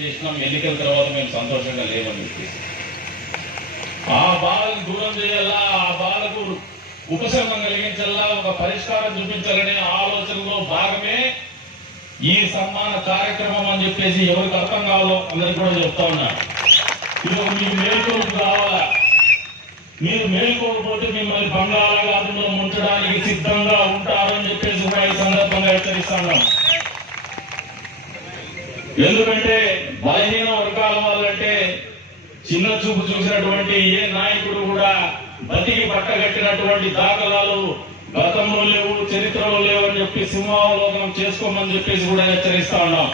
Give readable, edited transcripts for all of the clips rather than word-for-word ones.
చేసినాం, ఎన్నికల తర్వాత మేము సంతోషంగా లేమని చెప్పేసి ఆ బాధను దూరం చేయాలా, ఆ బాధకు ఉపశమనం కలిగించాలా, ఒక పరిష్కారం చూపించాలనే ఆలోచనలో భాగమే ఈ సన్మాన కార్యక్రమం అని చెప్పేసి ఎవరికి అర్థం కావాలో అందరికి కూడా చెప్తా ఉన్నా. ఇది మీకు మేల్కొలుపు కావాలా, మీరు మేల్కోకపోతే మిమ్మల్ని బంగాళాఖాతంలో ముంచడానికి సిద్ధంగా ఉంటారని చెప్పేసి కూడా ఈ సందర్భంగా హెచ్చరిస్తున్నాం. ఎందుకంటే బలహీన వర్గాల వాళ్ళంటే చిన్న చూపు చూసినటువంటి ఏ నాయకుడు కూడా బతికి పట్టగట్టినటువంటి దాఖలాలు గతంలో లేవు, చరిత్రలో లేవు అని చెప్పి సింహావలోకనం చేసుకోమని చెప్పేసి కూడా హెచ్చరిస్తా ఉన్నాం.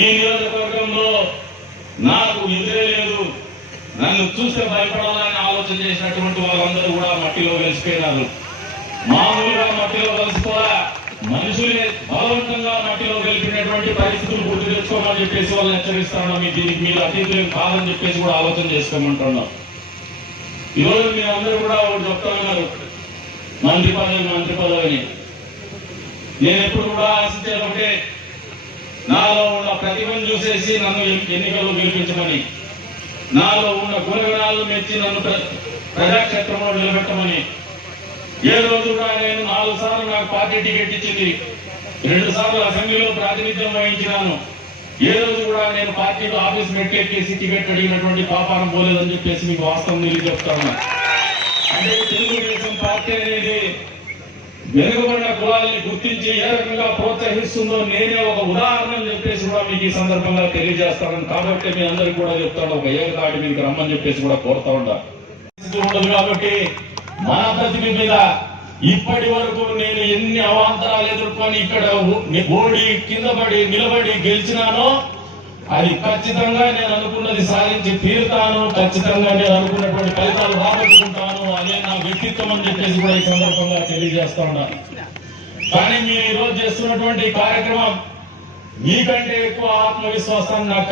ఈ నియోజకవర్గంలో నాకు ఎదురే లేదు, నన్ను చూస్తే భయపడాలని ఆలోచన చేసినటువంటి వాళ్ళందరూ కూడా మట్టిలో కలిసిపోయినారు. మామూలుగా మట్టిలో కలిసిపోరా, మనుషులే బలవంతంగా మట్టిలో కలిపినటువంటి పరిస్థితులు గుర్తు తెచ్చుకోమని చెప్పేసి వాళ్ళని హెచ్చరిస్తాను. దీనికి మీరు అతీతులు కాదని చెప్పేసి కూడా ఆలోచన చేసుకోమంటున్నాం. ఈరోజు మీ అందరూ కూడా ఒకటి చెప్తా ఉన్నారు, మంత్రి పదవిని. నేను ఎప్పుడు కూడా ఆశించేది ఒకటే, నాలో ఉన్న ప్రతిభను చూసేసి నన్ను ఎన్నికల్లో గెలిపించమని, నాలో ఉన్న గుణగణాలను మెచ్చి నన్ను ప్రజాక్షేత్రంలో నిలబెట్టమని. ఏ రోజు కూడా నేను 4 సార్లు నాకు పార్టీ టికెట్ ఇచ్చింది, 2 సార్లు అసెంబ్లీలో ప్రాతినిధ్యం వహించినాను. ఏ రోజు కూడా నేను పార్టీలో ఆఫీస్ మెట్లెక్కేసి టికెట్ అడిగినటువంటి పాపానం పోలేదని చెప్పేసి మీకు వాస్తవం తెలియ చెప్తాను. అంటే తెలుగుదేశం పార్టీ అనేది వెనుకబడిన కులాలని గుర్తించి ఏ రకంగా ప్రోత్సహిస్తుందో నేనే ఒక ఉదాహరణ చెప్పేసి కూడా మీకు ఈ సందర్భంగా తెలియజేస్తాను. కాబట్టి మీ అందరికీ కూడా చెప్తాను, ఒక ఏకతాటి మీకు రమ్మని చెప్పేసి కూడా కోరుతా ఉండదు. కాబట్టి మన ప్రతిభ మీద ఇప్పటి వరకు నేను ఎన్ని అవాంతరాలు ఎదుర్కొని ఇక్కడ ఓడి కింద పడి నిలబడి గెలిచినానో అది ఖచ్చితంగా నేను అనుకున్నది సాధించి తీరుతాను, ఖచ్చితంగా నేను అనుకున్నటువంటి ఫలితాలు రాబట్టుకుంటాను. అదే నా వ్యక్తిత్వం అని చెప్పేసి కూడా ఈ సందర్భంగా తెలియజేస్తా ఉన్నాను. కానీ మీరు ఈరోజు చేస్తున్నటువంటి కార్యక్రమం మీకంటే ఎక్కువ ఆత్మవిశ్వాసాన్ని నాకు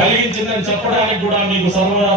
కలిగించిందని చెప్పడానికి కూడా మీకు సర్వదా